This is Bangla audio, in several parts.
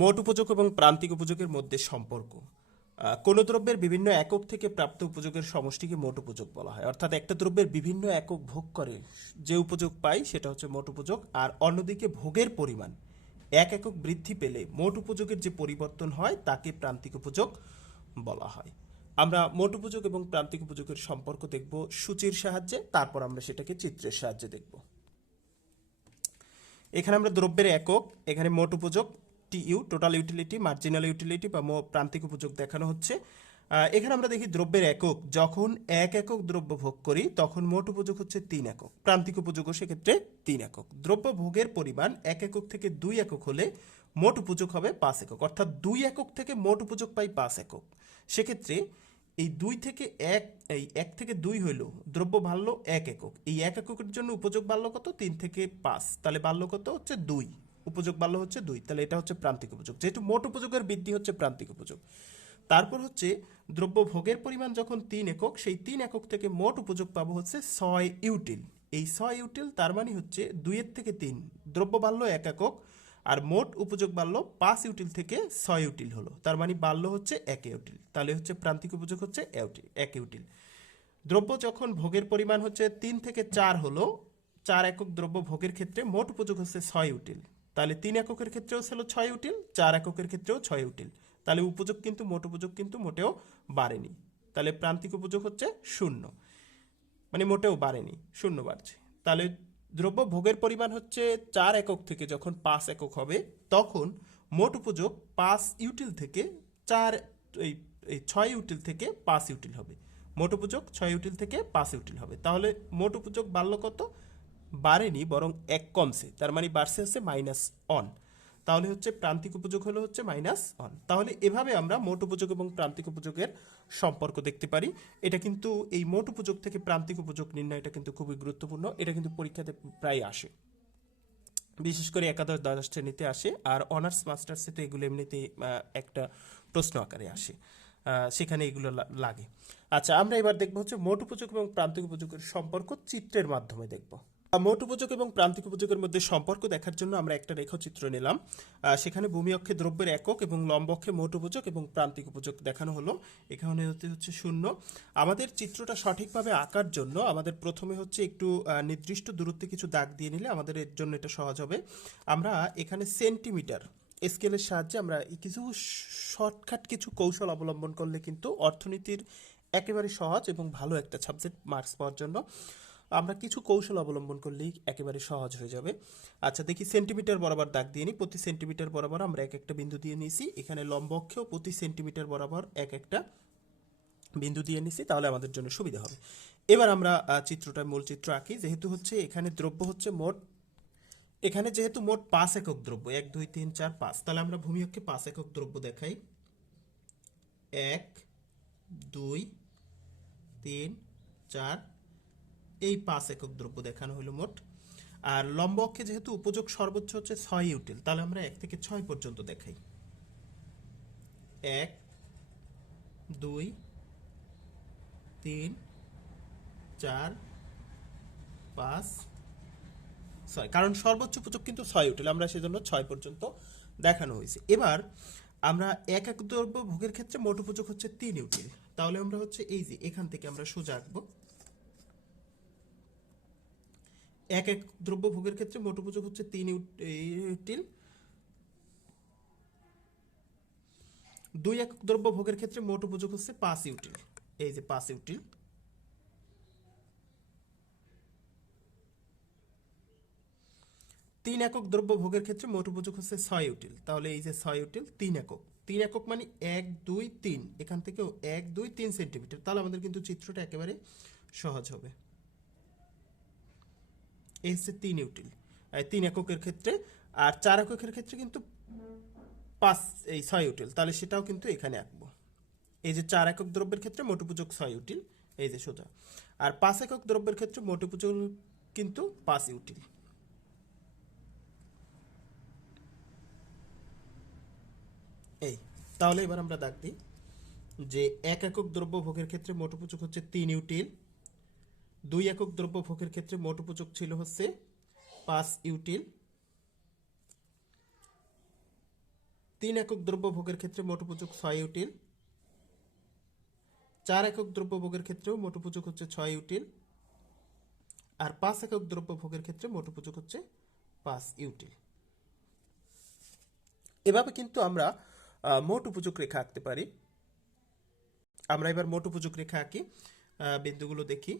মোট উপযোগ এবং প্রান্তিক উপযোগের মধ্যে সম্পর্ক। কোনো দ্রব্যের বিভিন্ন একক থেকে প্রাপ্ত উপযোগের সমষ্টিকে মোট উপযোগ বলা হয়। অর্থাৎ একটা দ্রব্যের বিভিন্ন একক ভোগ করে যে উপযোগ পাই সেটা হচ্ছে মোট উপযোগ, আর অন্যদিকে ভোগের পরিমাণ। এক একক বৃদ্ধি পেলে মোট উপযোগের যে পরিবর্তন হয় তাকে প্রান্তিক উপযোগ বলা হয়। আমরা মোট উপযোগ এবং প্রান্তিক উপযোগের সম্পর্ক দেখব সূচির সাহায্যে, তারপর আমরা সেটাকে চিত্রের সাহায্যে দেখব। এখানে আমরা দ্রব্যের একক, এখানে মোট উপযোগ T U total utility marginal utility বা প্রান্তিক উপযোগ দেখানো হচ্ছে। এখানে আমরা দেখি দ্রব্যের একক। যখন এক একক দ্রব্য ভোগ করি, তখন মোট উপযোগ হচ্ছে তিন একক। প্রান্তিক উপযোগও সেক্ষেত্রে তিন একক। দ্রব্য ভোগের পরিমাণ এক একক থেকে দুই একক হলে মোট উপযোগ হবে পাঁচ একক। অর্থাৎ দুই একক থেকে মোট উপযোগ পাই পাঁচ একক। সেক্ষেত্রে এই দুই থেকে এক এই এক থেকে দুই হইল দ্রব্য বাড়লো এক একক। এই এক এককের জন্য উপযোগ বাড়লো কত? তিন থেকে পাঁচ। তাহলে বাড়লো কত? হচ্ছে দুই। উপযোগ বাড়লো হচ্ছে দুই। তাহলে এটা হচ্ছে প্রান্তিক উপযোগ। যেহেতু মোট উপযোগের বৃদ্ধি হচ্ছে প্রান্তিক উপযোগ। তারপর হচ্ছে দ্রব্য ভোগের পরিমাণ যখন তিন একক, সেই তিন একক থেকে মোট উপযোগ পাবো হচ্ছে ছয় ইউটিল। এই ছয় ইউটিল তার মানে হচ্ছে দুইয়ের থেকে তিন। দ্রব্য বাড়লো এক একক আর মোট উপযোগ বাড়লো পাঁচ ইউটিল থেকে ছয় ইউটিল হলো। তার মানে বাড়লো হচ্ছে এক ইউটিল। তাহলে হচ্ছে প্রান্তিক উপযোগ হচ্ছে এক ইউটিল। দ্রব্য যখন ভোগের পরিমাণ হচ্ছে তিন থেকে চার হলো, চার একক দ্রব্য ভোগের ক্ষেত্রে মোট উপযোগ হচ্ছে ছয় ইউটিল। তাহলে তিন এককের ক্ষেত্রেও ছিল ছয় উটিল চার এককের ক্ষেত্রেও ছয় উটিল তাহলে উপযোগ কিন্তু, মোট উপযোগ কিন্তু মোটেও বাড়েনি। তাহলে প্রান্তিক উপযোগ হচ্ছে শূন্য। মানে মোটেও বাড়েনি, শূন্য বাড়ছে। তাহলে দ্রব্য ভোগের পরিমাণ হচ্ছে চার একক থেকে যখন পাঁচ একক হবে, তখন মোট উপযোগ পাঁচ ইউটিল থেকে চার এই ছয় ইউটিল থেকে পাঁচ ইউটিল হবে। মোট উপযোগ ছয় ইউটিল থেকে পাঁচ ইউটিল হবে। তাহলে মোট উপযোগ বাড়লো কত? বাড়েনি, বরং এক কমছে। তার মানে বাড়ছে হচ্ছে মাইনাস অন তাহলে হচ্ছে প্রান্তিক উপযোগ হলো হচ্ছে মাইনাস অন তাহলে এভাবে আমরা মোট উপযোগ এবং প্রান্তিক উপযোগের সম্পর্ক দেখতে পারি। এটা কিন্তু এই মোট উপযোগ থেকে প্রান্তিক উপযোগ নির্ণয় এটা কিন্তু খুবই গুরুত্বপূর্ণ। এটা কিন্তু পরীক্ষাতে প্রায় আসে। বিশেষ করে একাদশ, দ্বাদশ শ্রেণীতে আসে আর অনার্স মাস্টার্সে তো এগুলো এমনিতে একটা প্রশ্ন আকারে আসে। সেখানে এগুলো লাগে। আচ্ছা আমরা এবার দেখব হচ্ছে মোট উপযোগ এবং প্রান্তিক উপযোগের সম্পর্ক চিত্রের মাধ্যমে দেখব। মোট উপযোগ এবং প্রান্তিক উপযোগের মধ্যে সম্পর্ক দেখার জন্য আমরা একটা রেখাচিত্র নিলাম। সেখানে ভূমি অক্ষে দ্রব্যের একক এবং লম্ব অক্ষে মোট উপযোগ এবং প্রান্তিক উপযোগ দেখানো হলো। এখানে হতে হচ্ছে শূন্য। আমাদের চিত্রটা সঠিকভাবে আঁকার জন্য আমাদের প্রথমে হচ্ছে একটু নির্দিষ্ট দূরত্বে কিছু দাগ দিয়ে নিলে আমাদের এর জন্য এটা সহজ হবে। আমরা এখানে সেন্টিমিটার, স্কেলের সাহায্যে আমরা কিছু শর্টকাট কিছু কৌশল অবলম্বন করলে কিন্তু অর্থনীতির একেবারে সহজ এবং ভালো একটা সাবজেক্ট মার্কস পাওয়ার জন্য। আমরা কিছু কৌশল অবলম্বন করলেই একেবারে সহজ হয়ে যাবে। আচ্ছা দেখি সেন্টিমিটার বরাবর দাগ দিয়ে নিই। প্রতি সেন্টিমিটার বরাবর আমরা এক একটা বিন্দু দিয়ে নিয়েছি এখানে লম্ব অক্ষেও প্রতি সেন্টিমিটার বরাবর এক একটা বিন্দু দিয়ে নিছি, তাহলে আমাদের জন্য সুবিধা হবে। এবার আমরা চিত্রটা মূল চিত্র আঁকি। যেহেতু হচ্ছে এখানে দ্রব্য হচ্ছে মোট, এখানে যেহেতু মোট পাঁচ একক দ্রব্য, এক, দুই, তিন, চার, পাঁচ, তাহলে আমরা ভূমি অক্ষে পাঁচ একক দ্রব্য দেখাই। এক, দুই, তিন, চার এই পাঁচ একক দ্রব্য দেখানো হলো মোট। আর লম্ব অক্ষে যেহেতু উপযোগ সর্বোচ্চ হচ্ছে ছয় ইউটিল, তাহলে আমরা এক থেকে ছয় পর্যন্ত দেখাই। এক, দুই, তিন, চার, পাঁচ, ছয়। কারণ সর্বোচ্চ উপযোগ কিন্তু ছয় উঠেল আমরা সেজন্য ছয় পর্যন্ত দেখানো হয়েছে। এবার আমরা এক এক দ্রব্য ভোগের ক্ষেত্রে মোট উপযোগ হচ্ছে তিন ইউটিল। তাহলে আমরা হচ্ছে এই যে এখান থেকে আমরা সোজা আঁকবো। এক এক দ্রব্য ভোগের ক্ষেত্রে মোট উপযোগ হচ্ছে তিন ইউট- ইউটিল। দুই একক দ্রব্য ভোগের ক্ষেত্রে মোট উপযোগ হচ্ছে পাঁচ ইউটিল। এই যে পাঁচ ইউটিল। তিন একক দ্রব্য ভোগের ক্ষেত্রে মোট উপযোগ হচ্ছে ছয় ইউটিল। তাহলে এই যে ছয় ইউটিল, তিন একক। তিন একক মানে এক, দুই, তিন। এখান থেকেও এক, দুই, তিন সেন্টিমিটার। তাহলে আমাদের কিন্তু চিত্রটা একেবারে সহজ হবে। এই হচ্ছে তিন ইউটিল তিন এককের ক্ষেত্রে, আর চার এককের ক্ষেত্রে কিন্তু পাঁচ, এই ছয় ইউটিল তাহলে সেটাও কিন্তু এখানে আঁকবো। এই যে চার একক দ্রব্যের ক্ষেত্রে মোট উপযোগ ছয় ইউটিল এই যে সোজা। আর পাঁচ একক দ্রব্যের ক্ষেত্রে মোট উপযোগ কিন্তু পাঁচ ইউটিল এই, তাহলে এবার আমরা দাগ দিই যে এক একক দ্রব্য ভোগের ক্ষেত্রে মোট উপযোগ হচ্ছে তিন ইউটিল দুই একক দ্রব্য ভোগের ক্ষেত্রে মোট উপযোগ ছিল হচ্ছে পাঁচ ইউটিল। তিন একক দ্রব্য ভোগের ক্ষেত্রে মোট উপযোগ ছয় ইউটিল। চার একক দ্রব্য ভোগের ক্ষেত্রেও মোট উপযোগ হচ্ছে ছয় ইউটিল। আর পাঁচ একক দ্রব্য ভোগের ক্ষেত্রে মোট উপযোগ হচ্ছে পাঁচ ইউটিল। এভাবে কিন্তু আমরা মোট উপযোগ রেখা আঁকতে পারি। আমরা এবার মোট উপযোগ রেখা আঁকি বিন্দুগুলো দেখি।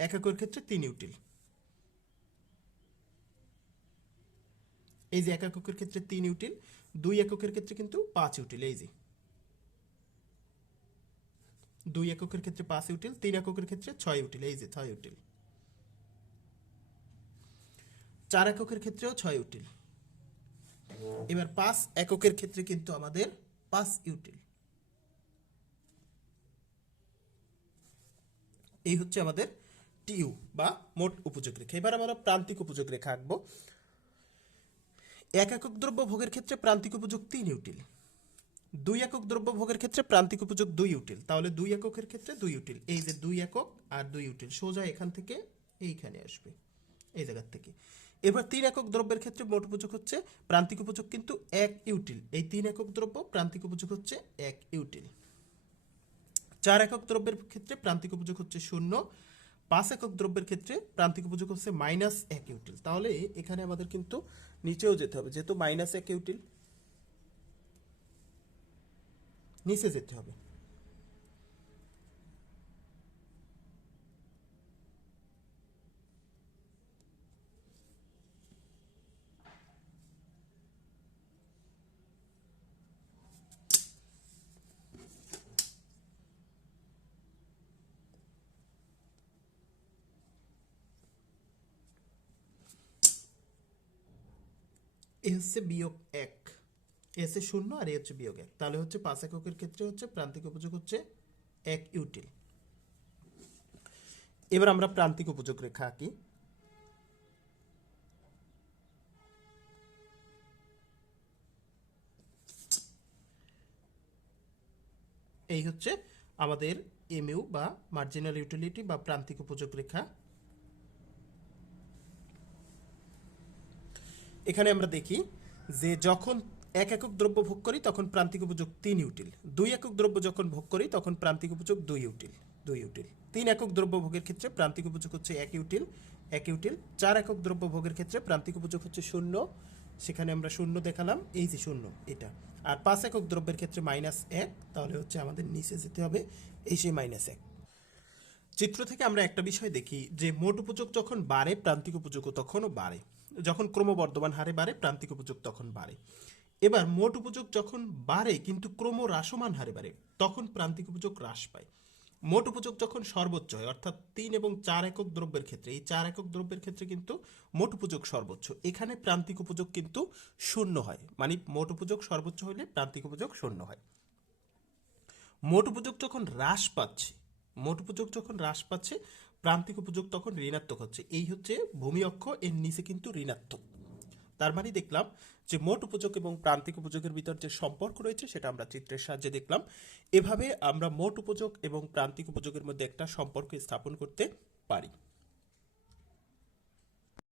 এক একর ক্ষেত্রে তিন ইউটিল এই যে এক এককের ক্ষেত্রে তিন ইউটিল দুই এককের ক্ষেত্রে কিন্তু পাঁচ ইউটিল এই যে। দুই এককের ক্ষেত্রে পাঁচ ইউটিল তিন এককের ক্ষেত্রে ছয় ইউটিল এই যে ছয় ইউটিল চার এককের ক্ষেত্রেও ছয় ইউটিল এবার পাঁচ এককের ক্ষেত্রে কিন্তু আমাদের পাঁচ ইউটিল এই হচ্ছে আমাদের টিইউ বা মোট উপযোগ রেখা। এবার আমরা প্রান্তিক উপযোগ রেখা আঁকবো। এক একক দ্রব্য ভোগের ক্ষেত্রে প্রান্তিক উপযোগ তিন ইউটিল। দুই একক দ্রব্য ভোগের ক্ষেত্রে প্রান্তিক উপযোগ দুই ইউটিল। তাহলে দুই এককের ক্ষেত্রে দুই ইউটিল। এই যে দুই একক আর দুই ইউটিল, সোজা এখান থেকে এইখানে আসবে, এই জায়গার থেকে। এবার তিন একক দ্রব্যের ক্ষেত্রে মোট উপযোগ হচ্ছে প্রান্তিক উপযোগ কিন্তু এক ইউটিল। এই তিন একক দ্রব্য প্রান্তিক উপযোগ হচ্ছে এক ইউটিল। চার একক দ্রব্যের ক্ষেত্রে প্রান্তিক উপযোগ হচ্ছে শূন্য। পাঁচ একক দ্রব্যের ক্ষেত্রে প্রান্তিক উপযোগ হচ্ছে মাইনাস এক ইউটিল তাহলে এখানে আমাদের কিন্তু নিচেও যেতে হবে, যেহেতু মাইনাস এক ইউটিল নিচে যেতে হবে। এ হচ্ছে বিয়োগ এক। এ হচ্ছে শূন্য আর এ হচ্ছে বিয়োগ এক। তাহলে হচ্ছে পাঁচ এককের ক্ষেত্রে হচ্ছে প্রান্তিক উপযোগ হচ্ছে এক ইউটিল। এবার আমরা প্রান্তিক উপযোগ রেখা আঁকি। এই হচ্ছে আমাদের এমইউ বা মার্জিনাল ইউটিলিটি বা প্রান্তিক উপযোগ রেখা। এখানে আমরা দেখি যে যখন এক একক দ্রব্য ভোগ করি, তখন প্রান্তিক উপযোগ তিন ইউটিল। দুই একক দ্রব্য যখন ভোগ করি, তখন প্রান্তিক উপযোগ দুই ইউটিল দুই ইউটিল। তিন একক দ্রব্য ভোগের ক্ষেত্রে প্রান্তিক উপযোগ হচ্ছে এক ইউটিল এক ইউটিল। চার একক দ্রব্য ভোগের ক্ষেত্রে প্রান্তিক উপযোগ হচ্ছে শূন্য। সেখানে আমরা শূন্য দেখালাম, এই যে শূন্য, এটা। আর পাঁচ একক দ্রব্যের ক্ষেত্রে মাইনাস এক, তাহলে হচ্ছে আমাদের নিচে যেতে হবে, এই সেই মাইনাস এক। চিত্র থেকে আমরা একটা বিষয় দেখি যে মোট উপযোগ যখন বাড়ে, প্রান্তিক উপযোগও তখনও বাড়ে। যখন ক্রমবর্ধমান হারে বাড়ে, প্রান্তিক উপযোগ তখন বাড়ে। এবার মোট উপযোগ যখন বাড়ে, কিন্তু ক্রম হ্রাসমান হারে বাড়ে, তখন প্রান্তিক উপযোগ হ্রাস পায়। মোট উপযোগ যখন সর্বোচ্চ হয়, অর্থাৎ তিন এবং চার একক দ্রব্যের ক্ষেত্রে, এই চার একক দ্রব্যের ক্ষেত্রে কিন্তু মোট উপযোগ সর্বোচ্চ। এখানে প্রান্তিক উপযোগ কিন্তু শূন্য হয়। মানে মোট উপযোগ সর্বোচ্চ হলে প্রান্তিক উপযোগ শূন্য হয়। মোট উপযোগ যখন হ্রাস পাচ্ছে, মোট উপযোগ যখন হ্রাস পাচ্ছে প্রান্তিক উপযোগ তখন ঋণাত্মক হচ্ছে। এই হচ্ছে ভূমি অক্ষ, এর নিচে কিন্তু ঋণাত্মক। তার মানে দেখলাম যে মোট উপযোগ এবং প্রান্তিক উপযোগের ভিতর যে সম্পর্ক রয়েছে সেটা আমরা চিত্রের সাহায্যে দেখলাম। এভাবে আমরা মোট উপযোগ এবং প্রান্তিক উপযোগের মধ্যে একটা সম্পর্ক স্থাপন করতে পারি।